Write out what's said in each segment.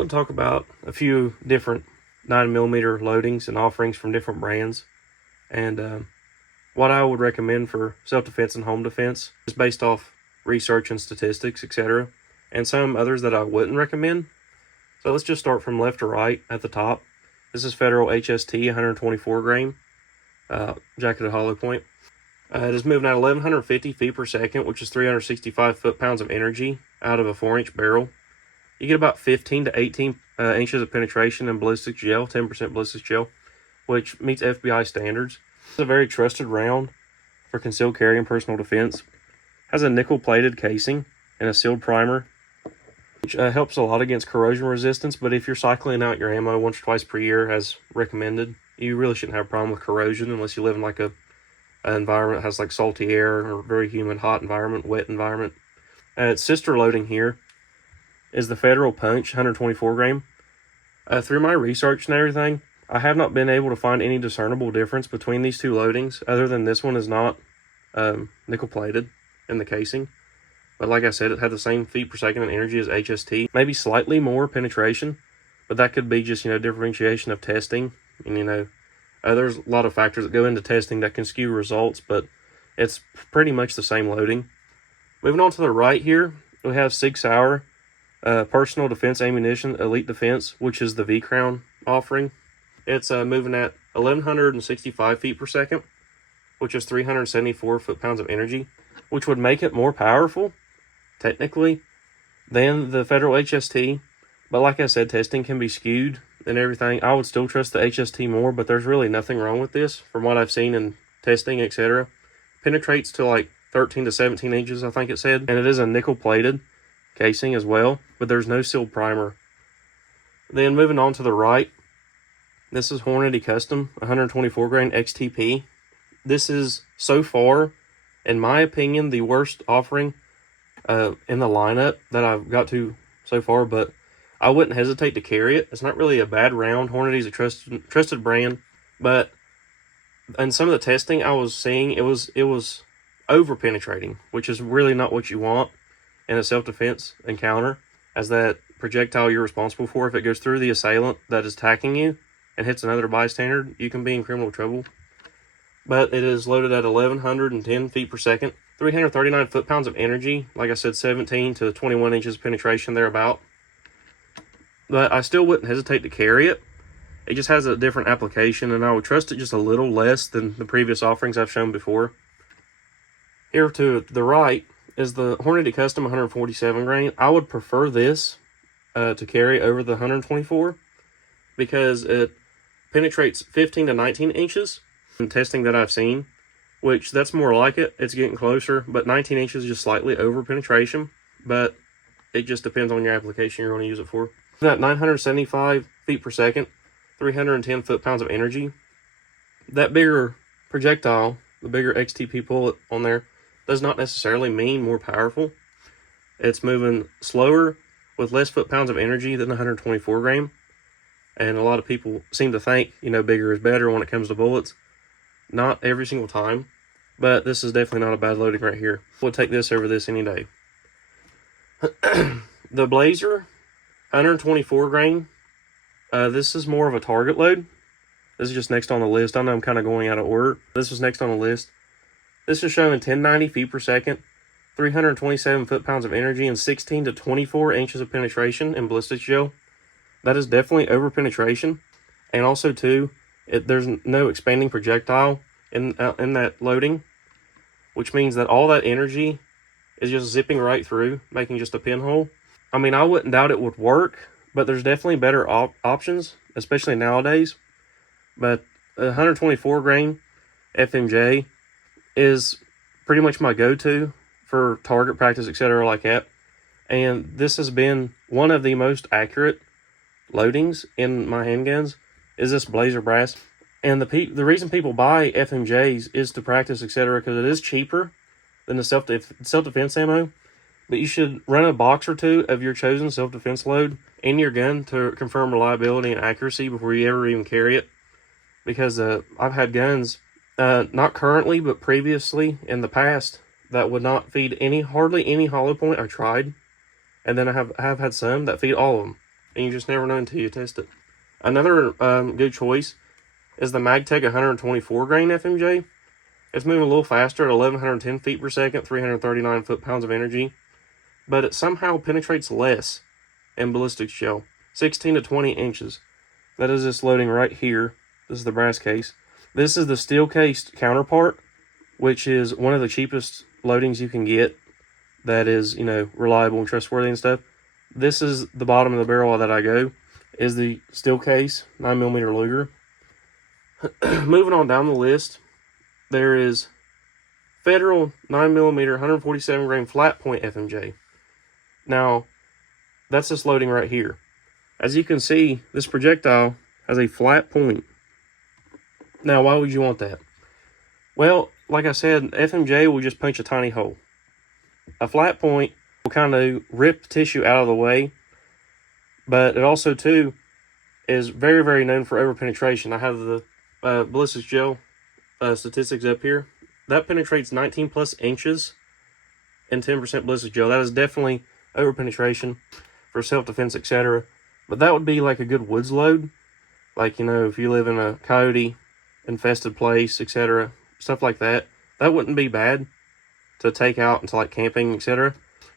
want to talk about a few different 9mm loadings and offerings from different brands, and what I would recommend for self-defense and home defense is based off research and statistics, etc., and some others that I wouldn't recommend. So let's just start from left to right at the top. This is Federal HST 124 grain jacketed hollow point. It is moving at 1150 feet per second, which is 365 foot-pounds of energy out of a 4-inch barrel. You get about 15 to 18 inches of penetration in ballistic gel, 10% ballistic gel, which meets FBI standards. It's a very trusted round for concealed carry and personal defense. Has a nickel-plated casing and a sealed primer, which helps a lot against corrosion resistance. But if you're cycling out your ammo once or twice per year, as recommended, you really shouldn't have a problem with corrosion unless you live in like an environment that has like salty air or very humid, hot environment, wet environment. Its sister loading here is the Federal Punch 124 grain. Through my research and everything, I have not been able to find any discernible difference between these two loadings, other than this one is not nickel plated in the casing. But like I said, it had the same feet per second in energy as HST, maybe slightly more penetration, but that could be just, differentiation of testing. And, there's a lot of factors that go into testing that can skew results, but it's pretty much the same loading. Moving on to the right here, we have Sig Sauer Personal Defense Ammunition Elite Defense, which is the V-Crown offering. It's moving at 1165 feet per second, which is 374 foot-pounds of energy, which would make it more powerful, technically, than the Federal HST. But like I said, testing can be skewed and everything. I would still trust the HST more, but there's really nothing wrong with this from what I've seen in testing, etc. Penetrates to like 13 to 17 inches, I think it said. And it is a nickel-plated casing as well, but there's no sealed primer. Then moving on to the right, this is Hornady Custom 124 grain XTP. This is, so far, in my opinion, the worst offering in the lineup that I've got to so far, but I wouldn't hesitate to carry it. It's not really a bad round. Hornady's a trusted brand, but in some of the testing I was seeing, it was over penetrating, which is really not what you want in a self-defense encounter, as that projectile you're responsible for, if it goes through the assailant that is attacking you and hits another bystander, you can be in criminal trouble. But it is loaded at 1110 feet per second, 339 foot-pounds of energy, like I said, 17 to 21 inches penetration thereabout. But I still wouldn't hesitate to carry it. It just has a different application, and I would trust it just a little less than the previous offerings I've shown before. Here to the right is the Hornady Custom 147 grain. I would prefer this to carry over the 124 because it penetrates 15 to 19 inches in testing that I've seen, which that's more like it. It's getting closer, but 19 inches is just slightly over penetration, but it just depends on your application you're going to use it for. At 975 feet per second, 310 foot-pounds of energy. That bigger projectile, the bigger XTP bullet on there, does not necessarily mean more powerful. It's moving slower with less foot-pounds of energy than the 124 grain. And a lot of people seem to think, bigger is better when it comes to bullets. Not every single time, but this is definitely not a bad loading right here. We'll take this over this any day. The Blazer 124 grain. This is more of a target load. This is just next on the list. I know I'm kind of going out of order. This was next on the list. This is showing 1090 feet per second, 327 foot-pounds of energy, and 16 to 24 inches of penetration in ballistic gel. That is definitely over penetration. And also, too, there's no expanding projectile in that loading, which means that all that energy is just zipping right through, making just a pinhole. I mean, I wouldn't doubt it would work, but there's definitely better options, especially nowadays. But 124 grain FMJ is pretty much my go-to for target practice, etc. like that. And this has been one of the most accurate loadings in my handguns, is this Blazer Brass. And the reason people buy FMJs is to practice, etc., because it is cheaper than the self-defense ammo. But you should run a box or two of your chosen self-defense load in your gun to confirm reliability and accuracy before you ever even carry it. Because I've had guns, not currently, but previously in the past, that would not feed hardly any hollow point. I tried. And then I have had some that feed all of them. and you just never know until you test it. Another good choice is the Magtech 124 grain FMJ. It's moving a little faster at 1110 feet per second, 339 foot-pounds of energy, but it somehow penetrates less in ballistics gel, 16 to 20 inches. That is this loading right here. This is the brass case. This is the steel cased counterpart, which is one of the cheapest loadings you can get that is, you know, reliable and trustworthy and stuff. This is the bottom of the barrel that I go, is the steel case 9mm Luger. Moving on down the list, there is Federal 9mm 147 grain flat point FMJ. Now, that's this loading right here. As you can see, this projectile has a flat point. Now, why would you want that? Well, like I said, FMJ will just punch a tiny hole. A flat point will kind of rip tissue out of the way, but it also, too, is very, very known for over-penetration. I have the ballistics gel statistics up here. That penetrates 19 plus inches and 10% ballistic gel. That is definitely over-penetration for self-defense, etc. But that would be like a good woods load. Like, you know, if you live in a coyote-infested place, etc., stuff like that, that wouldn't be bad to take out into like camping, etc.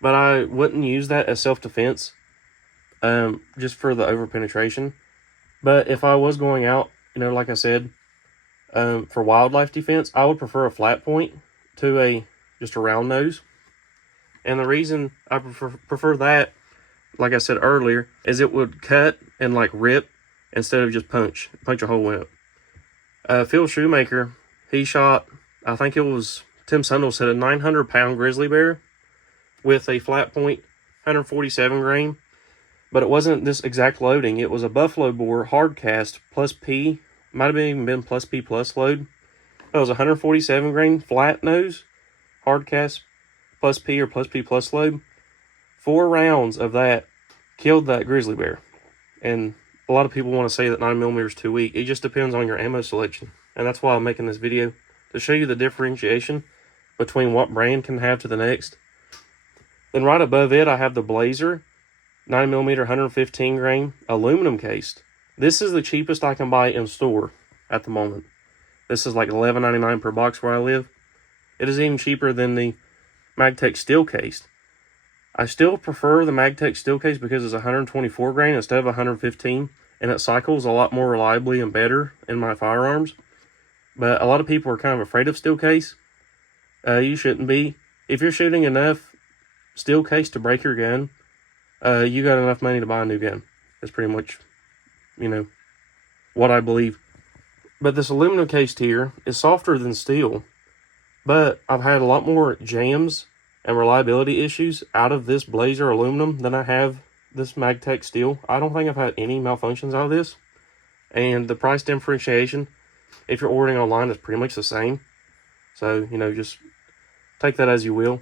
But I wouldn't use that as self-defense, just for the over-penetration. But if I was going out, you know, like I said, for wildlife defense, I would prefer a flat point to just a round nose. And the reason I prefer that, like I said earlier, is it would cut and like rip instead of just punch a hole in it. Phil Shoemaker, he shot, I think it was Tim Sundell said, a 900-pound grizzly bear with a flat point 147 grain, but it wasn't this exact loading. It was a buffalo boar hard cast plus P, might have even been plus P plus load. It was 147 grain flat nose hard cast plus P or plus P plus load. 4 rounds of that killed that grizzly bear. And a lot of people want to say that 9mm is too weak. It just depends on your ammo selection. And that's why I'm making this video, to show you the differentiation between what brand can have to the next. Then right above it, I have the Blazer 9mm 115 grain aluminum cased. This is the cheapest I can buy in store at the moment. This is like $11.99 per box where I live. It is even cheaper than the Magtech steel cased. I still prefer the Magtech steel case because it's 124 grain instead of 115, and it cycles a lot more reliably and better in my firearms. But a lot of people are kind of afraid of steel case. You shouldn't be. If you're shooting enough steel case to break your gun, you got enough money to buy a new gun. That's pretty much, you know, what I believe. But this aluminum case here is softer than steel, but I've had a lot more jams and reliability issues out of this Blazer aluminum than I have this Magtech steel. I don't think I've had any malfunctions out of this. And the price differentiation, if you're ordering online, is pretty much the same. So, you know, just take that as you will.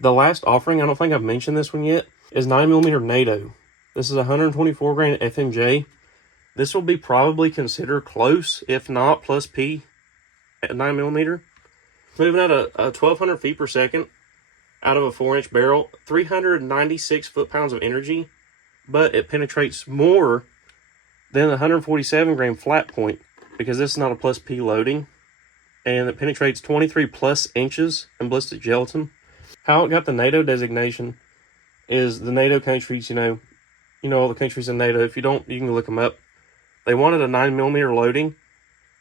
The last offering, I don't think I've mentioned this one yet, is 9mm NATO. This is 124 grain FMJ. This will be probably considered close, if not plus P at 9mm. Moving at a 1200 feet per second out of a 4-inch barrel, 396 foot-pounds of energy, but it penetrates more than the 147 grain flat point because this is not a plus P loading, and it penetrates 23 plus inches in ballistic gelatin. How it got the NATO designation is the NATO countries, you know all the countries in NATO. If you don't, you can look them up. They wanted a 9mm loading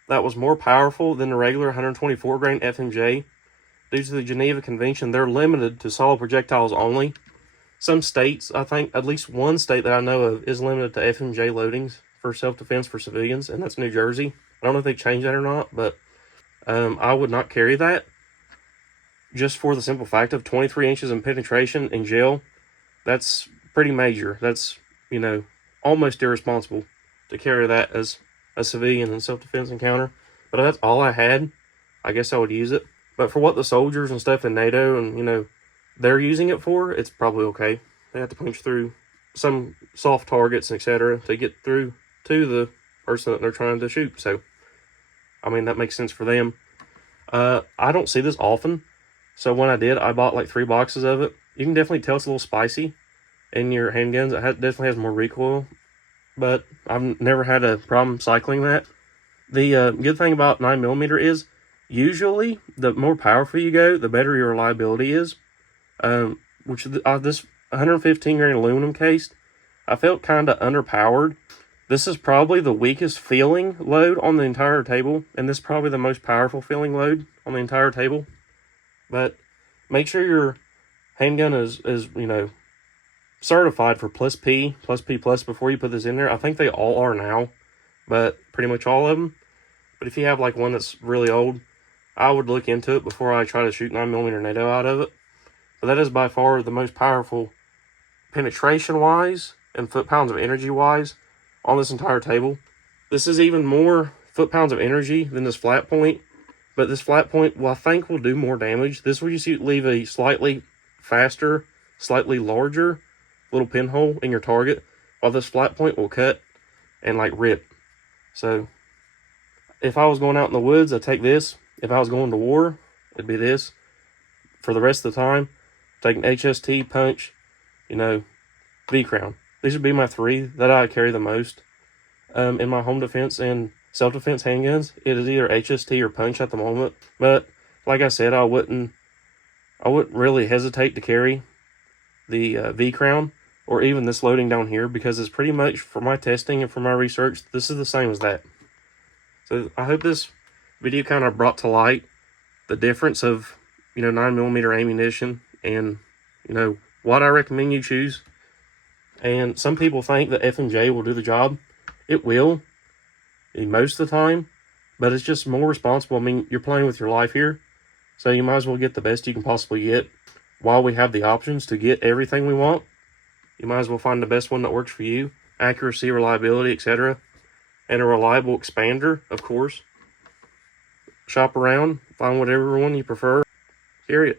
that was more powerful than the regular 124 grain FMJ. Due to the Geneva Convention, they're limited to solid projectiles only. Some states, I think at least one state that I know of, is limited to FMJ loadings for self-defense for civilians, and that's New Jersey. I don't know if they changed that or not, but I would not carry that, just for the simple fact of 23 inches in penetration in gel. That's pretty major. That's, you know, almost irresponsible to carry that as a civilian in self-defense encounter. But if that's all I had, I guess I would use it. But for what the soldiers and stuff in NATO and, you know, they're using it for, it's probably okay. They have to punch through some soft targets, etc., to get through to the person that they're trying to shoot. So, I mean, that makes sense for them. I don't see this often. So when I did, I bought like 3 boxes of it. You can definitely tell it's a little spicy. in your handguns. It definitely has more recoil, but I've never had a problem cycling that. The good thing about 9mm is usually the more powerful you go, the better your reliability is. Which this 115 grain aluminum case, I felt kind of underpowered. This is probably the weakest feeling load on the entire table, and this is probably the most powerful feeling load on the entire table. But make sure your handgun is certified for plus P before you put this in there. I think they all are now, but pretty much all of them. But if you have like one that's really old, I would look into it before I try to shoot 9mm NATO out of it. But that is by far the most powerful penetration-wise and foot-pounds of energy-wise on this entire table. This is even more foot-pounds of energy than this flat point. But this flat point, well, I think will do more damage. This will just leave a slightly faster, slightly larger little pinhole in your target, while this flat point will cut and like rip. So if I was going out in the woods, I'd take this. If I was going to war, it'd be this. For the rest of the time, take an HST, punch, V-Crown. These would be my three that I carry the most in my home defense and self-defense handguns. It is either HST or punch at the moment. But like I said, I wouldn't really hesitate to carry the V-Crown or even this loading down here, because it's pretty much, for my testing and for my research, this is the same as that. So I hope this video kind of brought to light the difference of 9mm ammunition and what I recommend you choose. And some people think that F&J will do the job. It will, most of the time, but it's just more responsible. I mean, you're playing with your life here, so you might as well get the best you can possibly get. While we have the options to get everything we want, you might as well find the best one that works for you. Accuracy, reliability, etc. And a reliable expander, of course. Shop around, find whatever one you prefer, carry it.